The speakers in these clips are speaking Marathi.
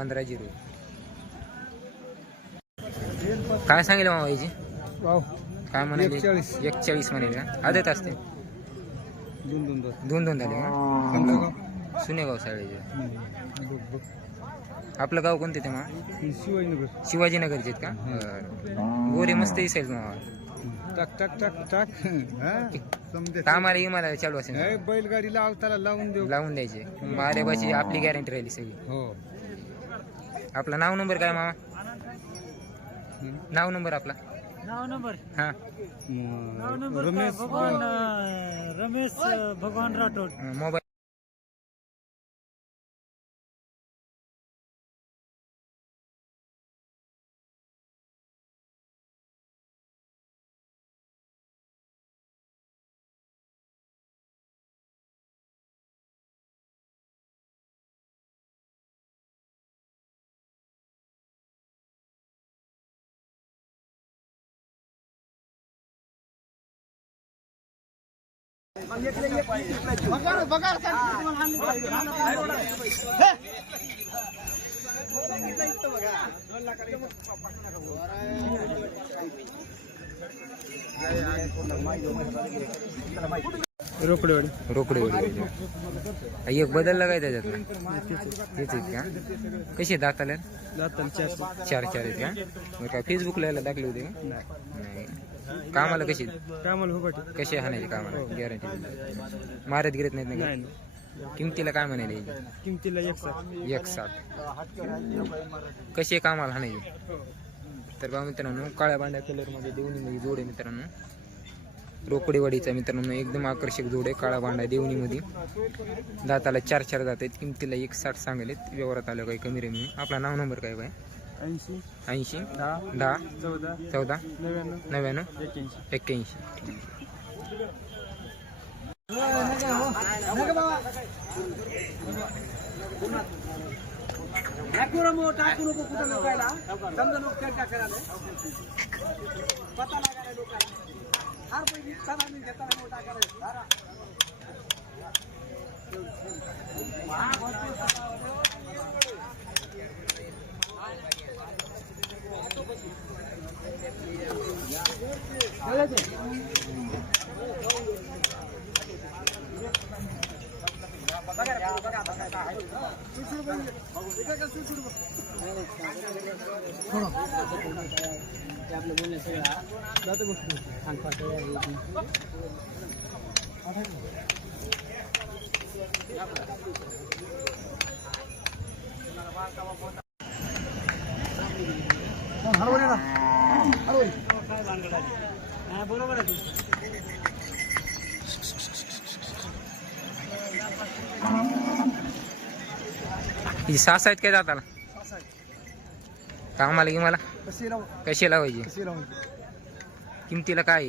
पंधरा झिरो काय सांगेल मामा याची काय म्हणाले? एकचाळीस. एकचाळीस म्हणाले का? आदत असते दोन दोन दोन दोन दोन झाले का? कोणतं गाव? सुनेगाव शाळेचे. हम्म. बघ बघ. आपलं गाव कोणते ते मा? ही शिवाजीनगर. शिवाजीनगरचे आहेत का? बरं. गोरे मस्त दिसेल मामा टाक टाक टाक टाक. हा? समजे कामाला इमाला चालू असेल? हे बैलगाडी लाव त्याला लावून देऊ. लावून द्यायचे. महादेवाची आपली गॅरंटी राहिली सगळी. हो. आपला नाव नंबर काय मामा. नाव नंबर आपला. नाव नंबर? हा. नाव नंबर रमेश भगवान अं, रमेश अं, भगवान राठोड. मोबाईल रोकडेवाडी. रोकडे वगैरे एक बदलला काय त्याच्यात तेच आहेत का? कसे दाखल जाताना चारशे चार चार. आहेत का? बरं का फेसबुकला यायला दाखले होते का? नाही. कामाला कशी? कामाला हो पाठी कसे हाणायचे कामाला? गॅरंटी मारत गिरत नाहीत ना नाही? किमतीला काय म्हणाले? किमतीला एक साथ एक साठ कसे कामाला हाणायचे? तर बा मित्रांनो काळ्या बांड्या कलरमध्ये देवणीमध्ये जोड आहे मित्रांनो. रोकडेवाडीचा मित्रांनो एकदम आकर्षक जोड आहे काळा बांडा देवणीमध्ये. दाताला चार चार दात आहेत किमतीला एक साठ सांगेलेत व्यवहारात आलं काही कमी रेमी आपला नाव नंबर काय बाय ऐंशी ऐंशी दहा दहा चौदा चौदा नव्याण्णव नव्याण्णव एक्क्याऐंशी. एक्क्याऐंशी. हा, बरोबर आहे तुमचं. ही सास आहेत काय दाताला कामाला की मला? कशी लावू कशी लावायची? कशी लावून किमतीला काय?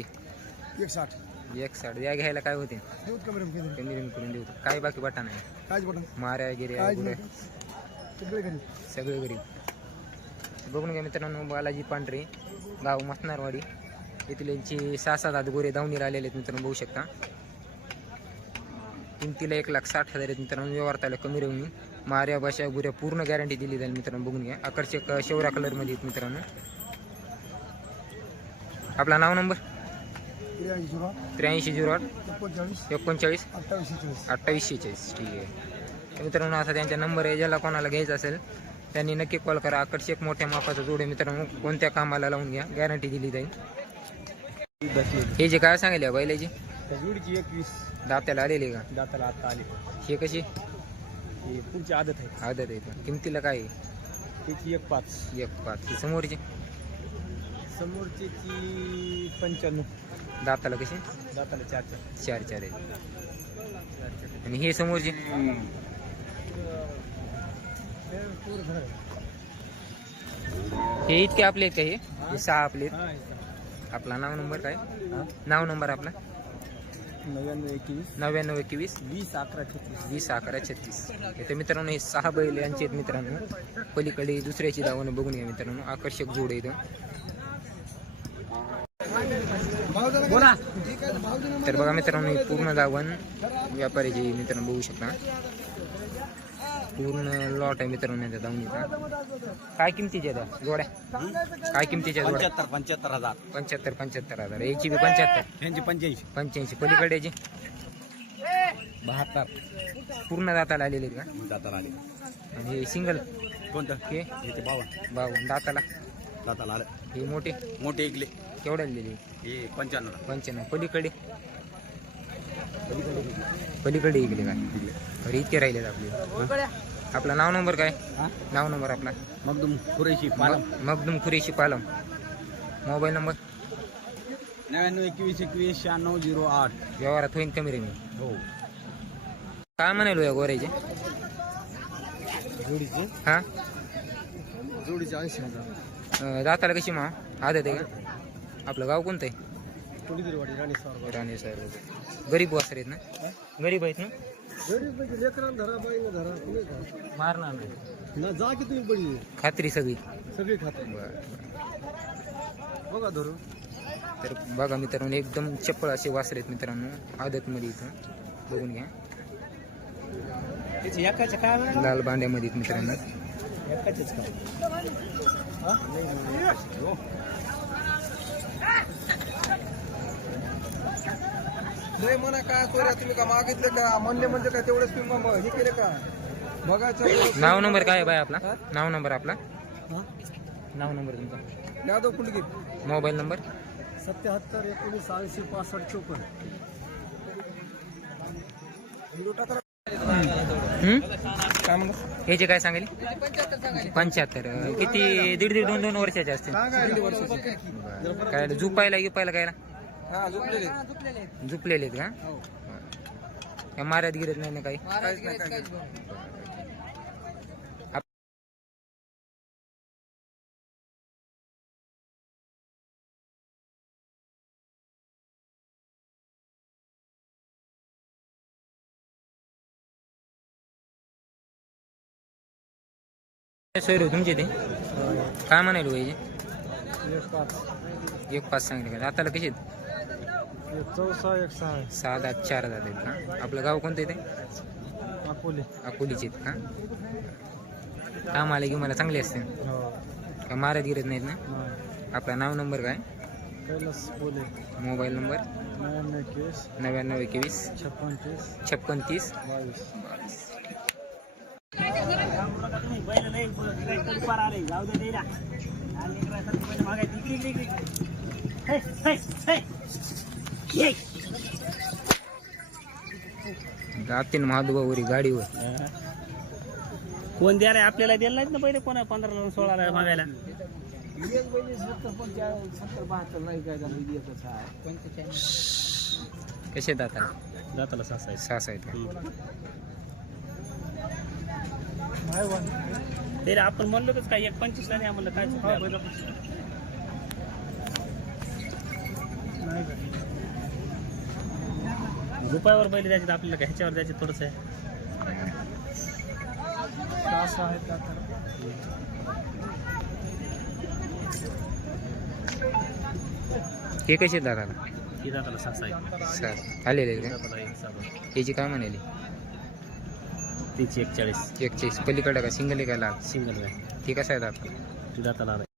एक साठ एक साठ या घ्यायला काय होते? कमी करून देऊ. काय बाकी बटा नाही माऱ्या नाही. सगळे गरीब बघून घ्या मित्रांनो बालाजी पांढरे गाव मसनारवाडी. येथील यांची सहा सात हात गोरे धावणीला आलेले आहेत मित्रांनो बघू शकता. किमतीला एक लाख साठ हजार आहेत मित्रांनो व्यवहारात आलं कमी राहून माऱ्या भाषा गुऱ्या पूर्ण गॅरंटी दिली जाईल मित्रांनो बघून घ्या. आकर्षक शेवरा कलरमध्ये आहेत मित्रांनो. आपला नाव नंबर त्र्याऐंशी झिरो आठ. एकोणचाळीस. अठ्ठावीसशे चाळीस ठीक आहे. तर मित्रांनो असा त्यांचा नंबर आहे. ज्याला कोणाला घ्यायचा असेल त्यांनी नक्की कॉल करा. आकर्षक मोठ्या मापाचा जोडे मित्रांनो. कोणत्या कामाला लावून घ्या गॅरंटी दिली जाईल. हे जे काय सांगितले बैलाची? जुडीची एकवीस. दात्याला आलेली का? दाताला आता आले. हे कशी? ही पुढची आदत आहे. आदत आहे पण. किमतीला काय आहे? त्याची एक पाच. एक पाच. ही समोरची? समोरची ती पंच्याण्णव. दाताला कशी? दाताला चार चार. चार चार आहे. आणि हे समोरची? हे इतके आपले आहेत का हे? हे. सहा आपले आहेत. आपला नाव नंबर काय? नाव नंबर आपला? नव्याण्णव एकवीस. नव्याण्णव एकवीस. वीस अकरा छत्तीस. वीस अकरा छत्तीस. इथे मित्रांनो हे सहा बैल यांचे आहेत मित्रांनो. पलीकडे दुसऱ्याची दावणं बघून घ्या मित्रांनो. आकर्षक जोड आहे इथं. बोला. तर बघा मित्रांनो हे पूर्ण दावण व्यापारीचे मित्रांनो बघू शकता. पूर्ण लॉट आहे मित्रांनो त्या दावणीचा काय किमतीच्या त्या जोड्या? काय किमतीच्या जोड्या? पंच्याहत्तर पंच्याहत्तर हजार. पंच्याहत्तर पंच्याहत्तर हजार. याची बी पंच्याहत्तर. यांची पंच्याऐंशी. पंच्याऐंशी. पलीकड्याची बहात्तर. पूर्ण दाताला आलेले का? दाताला आले. आणि हे सिंगल कोणतं? हे याचे बावन्न बावन्न दाताला? दाताला आलं. हे मोठे? मोठे इकले. केवढ्या दिलेली? हे पंच्याण्णव. पंच्याण्णव. पलीकडे? पलीकडे इकडे काय बरं इतके राहिलेत आपले. आपला नाव नंबर काय? नाव नंबर आपला? मग तुम कुरेशी पालम. मगदुम कुरेशी पालम. Mobile number? नव्याण्णव एकवीस एकवीस शहाण्णव झिरो आठ. व्यवहारात होईन कमी रे मी. हो. काय म्हणालो या गोऱ्याचे? जोडीचे? हा? जोडीचे ऐंशी हज़ार. दाताला कशी मा आदत आहे का? आपलं गाव कोणतं आहे? राणी सर राणे गरीब वासर आहेत ना? गरीब आहेत ना? लेकरांना धरा बाईला धरा कुणी धरा. मारणार नाही. ना जा की तुम्ही बडी खात्री सगळी. सगळी खातात बघा धरू तर बघा मित्रांनो एकदम चप्पळ असे वासर आहेत मित्रांनो आदतमध्ये इथं. बघून घ्या. त्याची एकाचे काय लाल बांड्यामध्ये आहेत मित्रांनो. एकाचेच नाही म्हणा काय कोऱ्या तुम्ही? का मागितले का? म्हणले म्हणजे काय तेवढंच तुम्ही हे केले का? बघायचं. नाव नंबर काय आहे बाय आपला? नाव नंबर आपला? नाव नंबर तुमचा? Yadav Kundgi mobile number? सत्याहत्तर एकोणीस ऐंशी पासष्ट चोपन्न. म्हणलं? याचे काय सांगेल? पंच्याहत्तर. किती? दीड दीड दोन दोन वर्षाचे असतील. काय झुपायला गिपायला काय हा झोपलेले झुपलेले आहेत. का? काय माऱ्यात गिरत नाही ना काही? काहीच नाही काहीच नाही. सोयरे तुमचे ते? काय म्हणाले पाहिजे एक पाच. सांगले का? आताला कसे आहेत? एक चौसा एक सहा. सहा दहा चार दहा आहेत का? आपलं गाव कोणतं आहे अकोले. अकोलीचे आहेत का? काम आले की मला चांगले असते. हो. का मारत गिरत नाहीत ना? आपला नाव नंबर काय? कैलास बोले मोबाईल नंबर? नव्याण्णव एकवीस. नव्याण्णव एकवीस. छप्पन तीस. छप्पन तीस. बावीस. जातीन महादुबावरी गाडीवर. कोण द्या रे आपल्याला दिलं नाहीत ना पहिले? कोणा पंधरा सोळा मागायला? कसे दाता सहा सहा आहेत. का ते रे आपण म्हणलो तर काय एक पंचवीस नाही म्हणलं काय रुपयावर बैल द्यायचे आपल्याला काय ह्याच्यावर द्यायचे थोडस. हे कसे दादाला ही आहे सहा आलेले आहेत जाताला एक का याची काय म्हणाली? एकचाळीस. एकशे पलीकडे का? सिंगल आहे का लाल? सिंगल आहे. ती कसं आहे दात ती जाताला आलाय.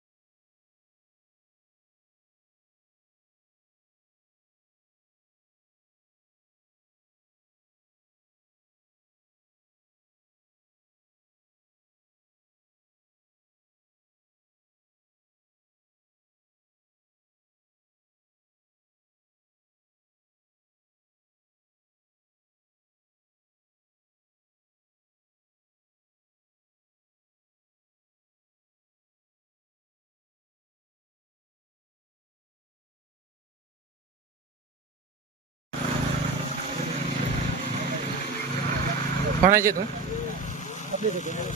कोणाचे तू?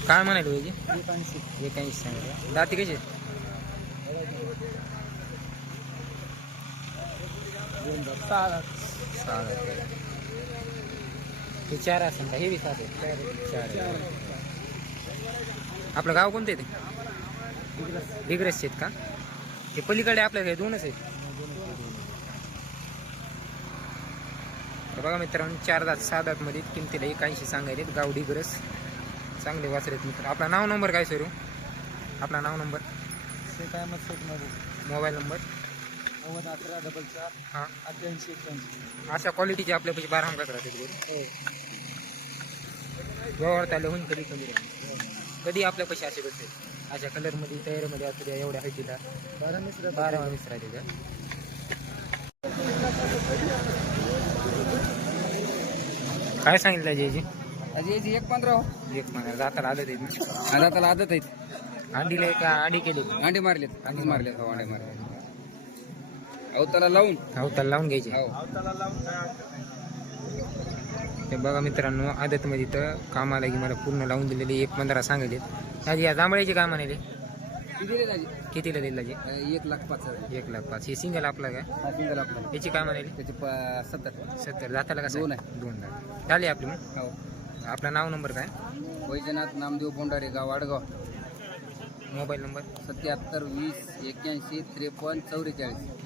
काय म्हणाले पाहिजे एकाऐंशी सांगितलं दाती कशी? सहा चार असेल का? हे आहेत. चार. आपलं गाव कोणतं आहे ते? डिग्रसचे आहेत का? हे पलीकडे आपल्या हे दोनच आहेत. तर बघा मित्रांनो चार दात सहा दात मध्ये किमतीला एकाऐंशी सांगायचे गाव डिग्रस चांगले आहेत मित्र. आपला नाव नंबर काय सरू? आपला नाव number? Shaikh Ahmad Shaikh Mehboob mobile number? नव्वद अकरा डबल चार हां. अठ्ठ्याऐंशी एक्क्याऐंशी. अशा क्वालिटीचे आपल्यापाशी बारा हमकाच राहते हो. व्यवहार आले होईल कधी कमी राहील? कधी आपल्यापाशी असे भेटते अशा कलरमध्ये तयारीमध्ये असू द्या एवढ्या हायतीला बारा मिश्र बारा वीस राहते का? काय सांगितलं जयजी याची एक पंधरा हो. एक महिना जाताला आलं ते त्याला आदत आहेत. अंडीला का अंडी केली? अंडे मारलेत. अंडे मारलेत हो अंडे मारलेत. अहो त्याला लावून. हो त्याला लावून घ्यायचे. हो. ते बघा मित्रांनो आदतमध्ये तर कामाला की मला पूर्ण लावून दिलेले एक पंधरा सांगितले आधी या जांभळ्याचे काय म्हणाले? किती कितीला दिला जे? एक लाख पाच हजार एक लाख पाच. हे सिंगल आपला काय हा सिंगल आपला. याची काय म्हणाले? त्याचे प- सत्तर. सत्तर. जाताला कसं दोन आहे. दोन लाख. झाले आपली मग? हो. आपला नाव नंबर काय? वैजनाथ नामदेव बोंडारे गाव आडगाव. Mobile number? सत्याहत्तर वीस एक्क्याऐंशी त्रेपन्न चौवेचाळीस.